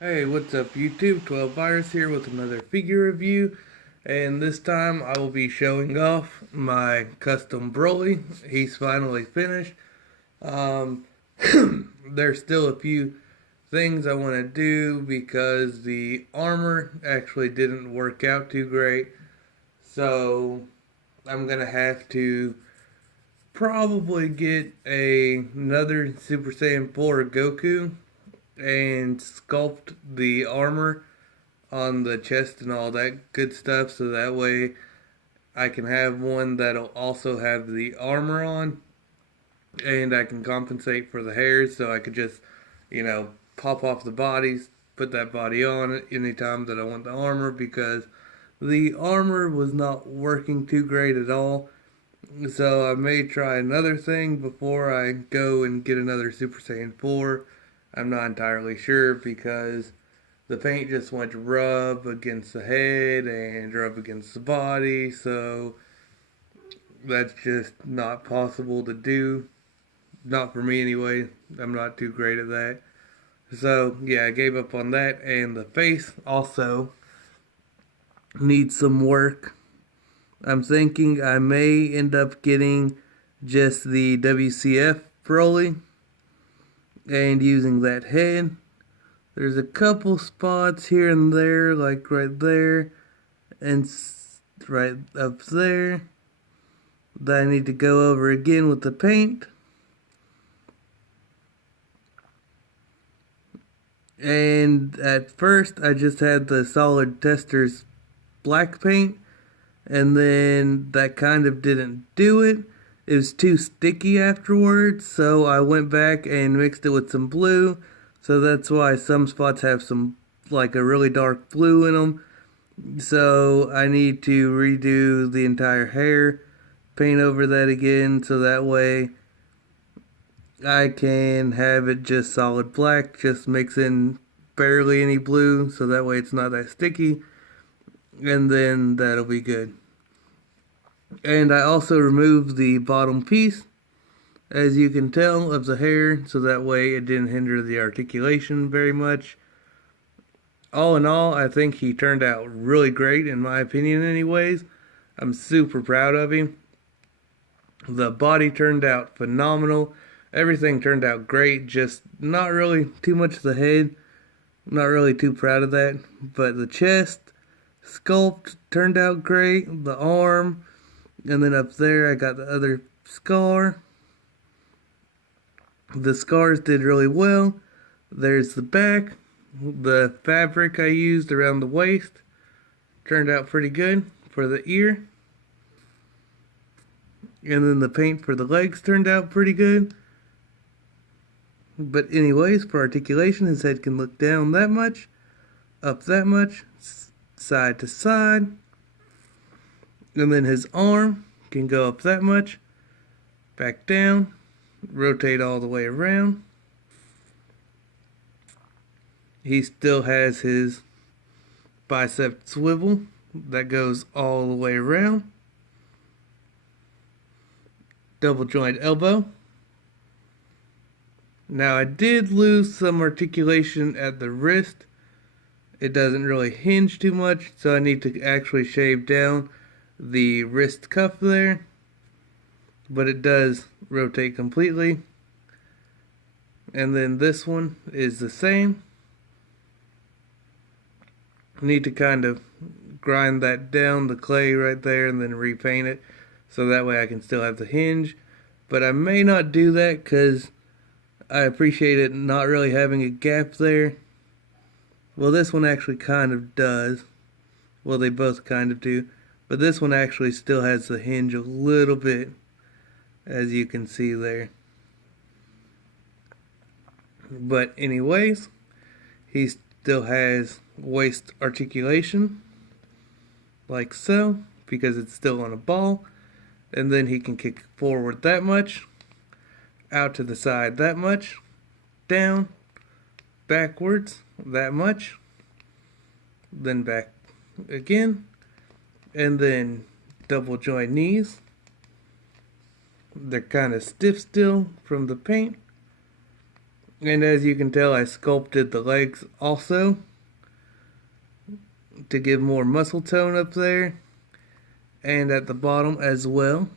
Hey, what's up YouTube? 12 Virus here with another figure review, and this time I will be showing off my custom Broly. He's finally finished. Um, there's still a few things I want to do because the armor actually didn't work out too great, so I'm gonna have to probably get another Super Saiyan 4 Goku and sculpt the armor on the chest and all that good stuff so that way I can have one that'll also have the armor on and I can compensate for the hairs so I could just, pop off the bodies, put that body on anytime that I want the armor because the armor was not working too great at all. So I may try another thing before I go and get another Super Saiyan 4. I'm not entirely sure because the paint just went to rub against the head and rub against the body, so that's just not possible to do. Not for me anyway. I'm not too great at that. So yeah, I gave up on that, and the face also needs some work. I'm thinking I may end up getting just the WCF Broly and using that head. There's a couple spots here and there, like right there and right up there, that I need to go over again with the paint. And at first I just had the Solid Testers black paint, and then that kind of didn't do it. It was too sticky afterwards, so I went back and mixed it with some blue. So that's why some spots have some, like a really dark blue in them. So I need to redo the entire hair, paint over that again, so that way I can have it just solid black, just mix in barely any blue, so that way it's not that sticky, and then that'll be good. And I also removed the bottom piece, as you can tell, of the hair, so that way it didn't hinder the articulation very much. All in all, I think he turned out really great, in my opinion anyways. I'm super proud of him. The body turned out phenomenal. Everything turned out great, just not really too much of the head. Not really too proud of that. But the chest sculpt turned out great. The arm, and then up there I got the other scar. The scars did really well. There's the back. The fabric I used around the waist turned out pretty good for the ear. And then the paint for the legs turned out pretty good. But anyways, for articulation, his head can look down that much, up that much, side to side. And then his arm can go up that much, back down, rotate all the way around. He still has his bicep swivel that goes all the way around. Double joint elbow. Now I did lose some articulation at the wrist. It doesn't really hinge too much, so I need to actually shave down the wrist cuff there. But it does rotate completely. And then this one is the same. Need to kind of grind that down, the clay right there, and then repaint it so that way I can still have the hinge. But I may not do that because I appreciate it not really having a gap there. Well, this one actually kind of does. Well, they both kind of do. But this one actually still has the hinge a little bit, as you can see there. But anyways, he still has waist articulation, like so, because it's still on a ball. And then he can kick forward that much, out to the side that much, down, backwards that much, then back again, and then double joint knees. They're kind of stiff still from the paint. And as you can tell, I sculpted the legs also to give more muscle tone up there and at the bottom as well.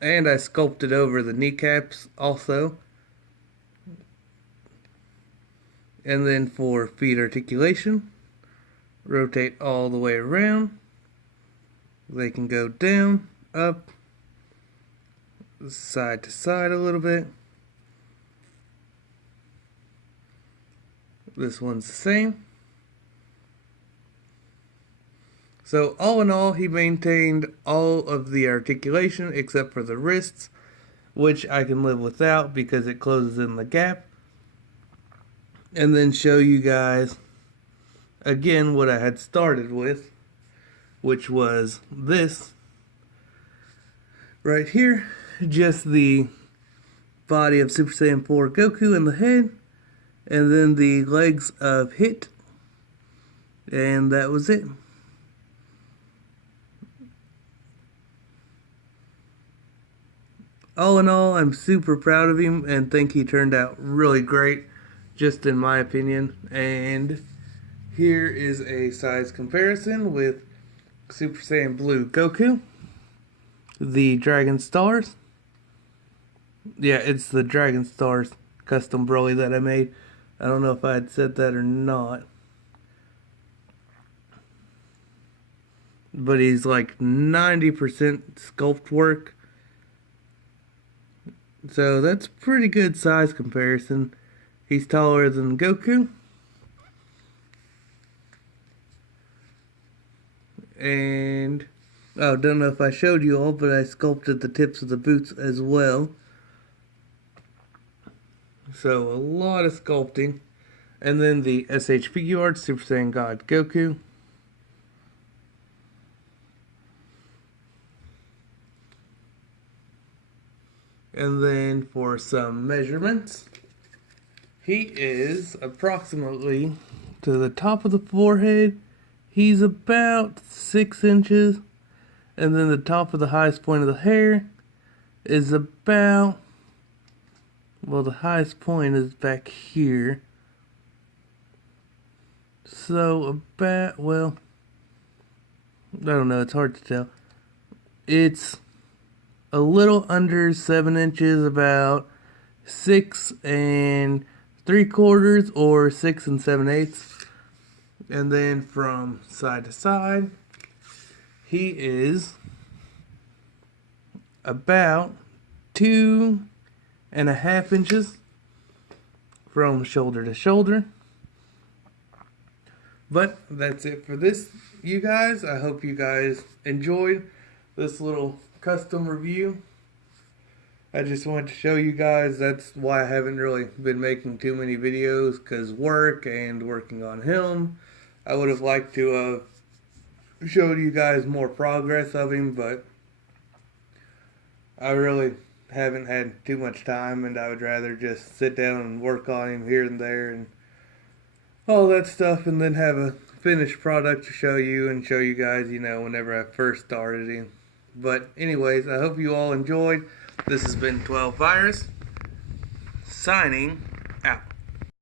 And I sculpted over the kneecaps also. And then for feet articulation, rotate all the way around. They can go down, up, side to side a little bit. This one's the same. So all in all, he maintained all of the articulation except for the wrists, which I can live without because it closes in the gap. And then show you guys again what I had started with, which was this right here, just the body of Super Saiyan 4 Goku and the head, and then the legs of Hit, and that was it. All in all, I'm super proud of him and think he turned out really great, just in my opinion. And here is a size comparison with Super Saiyan Blue Goku, the Dragon Stars. Yeah, it's the Dragon Stars custom Broly that I made. I don't know if I had said that or not. But he's like 90% sculpt work. So that's pretty good size comparison. He's taller than Goku. And oh, don't know if I showed you all, but I sculpted the tips of the boots as well. So a lot of sculpting. And then the SH Figuarts Super Saiyan God Goku. And then for some measurements, he is approximately to the top of the forehead. He's about 6 inches. And then the top of the highest point of the hair is about, well, the highest point is back here. So about, well, I don't know, it's hard to tell. It's a little under 7 inches, about 6 3/4 or 6 7/8. And then from side to side, he is about 2.5 inches from shoulder to shoulder. But that's it for this, you guys. I hope you guys enjoyed this little custom review. I just wanted to show you guys. That's why I haven't really been making too many videos, because work and working on him. I would have liked to show you guys more progress of him, but I really haven't had too much time, and I would rather just sit down and work on him here and there and all that stuff, and then have a finished product to show you and show you guys, you know, whenever I first started him. But anyways, I hope you all enjoyed. This has been 12 Virus, signing out.